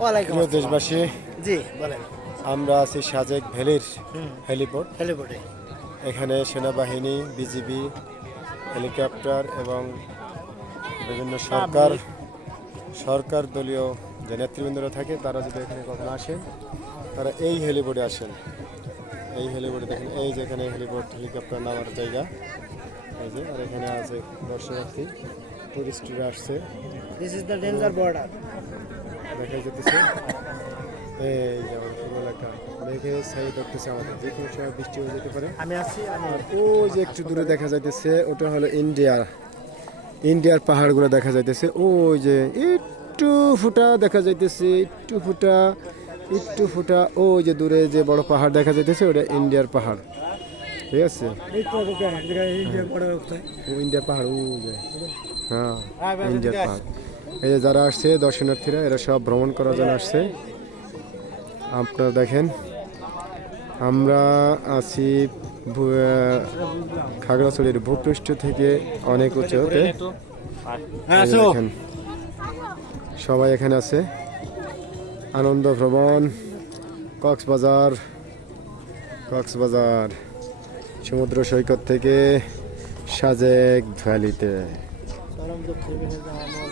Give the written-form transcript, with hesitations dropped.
ওয়ালাইকুম প্রিয় আসসালাম। দেশবাসী, জি বলেন। আমরা আছি সাজেক ভ্যালির হেলিপোর্ট। হেলিপোর্টে। এখানে সেনাবাহিনী, বিজিবি, হেলিকপ্টার এবং বিভিন্ন সরকার দলীয় যে নেতৃবৃন্দরা থাকে তারা যদি এখানে কখনো আসেন, তারা এই হেলিপোর্টে আসেন। এই হেলিপোর্টে দেখেন, এই যেখানে হেলিপোর্ট, হেলিকপ্টার নামার জায়গা, এই যে, আর এখানে আছে দর্শনার্থী, টুরিস্টরা আসছে। This is the danger border. দেখা যেতেছে এই যেমন পুরো এলাকা মেঘে ছাই ধরতেছে, আমাদের যে কোনো সময় বৃষ্টি হয়ে যেতে পারে। আমি আছি। আর ওই যে একটু দূরে দেখা যাইতেছে, ওটা হলো ইন্ডিয়ার পাহাড়গুলো দেখা যাইতেছে। ওই যে একটু ফুটা দেখা যাইতেছে, একটু ফুটা ওই যে দূরে যে বড় পাহাড় দেখা যাইতেছে, ওটা ইন্ডিয়ার পাহাড়। ঠিক আছে, ও ইন্ডিয়ার পাহাড়, ও যে, হ্যাঁ, ইন্ডিয়ার পাহাড়। এই যে যারা আসছে দর্শনার্থীরা, এরা সব ভ্রমণ করার জন্য আসছে। আপনারা দেখেন, আমরা আছি খাগড়াছড়ির ভূপৃষ্ঠ থেকে অনেক উঁচুতে। এই যে দেখেন, সবাই এখানে আছে। আনন্দ ভ্রমণ কক্সবাজার সমুদ্র সৈকত থেকে সাজেক ভ্যালিতে। চরম দুঃখের বিষয় যে আমার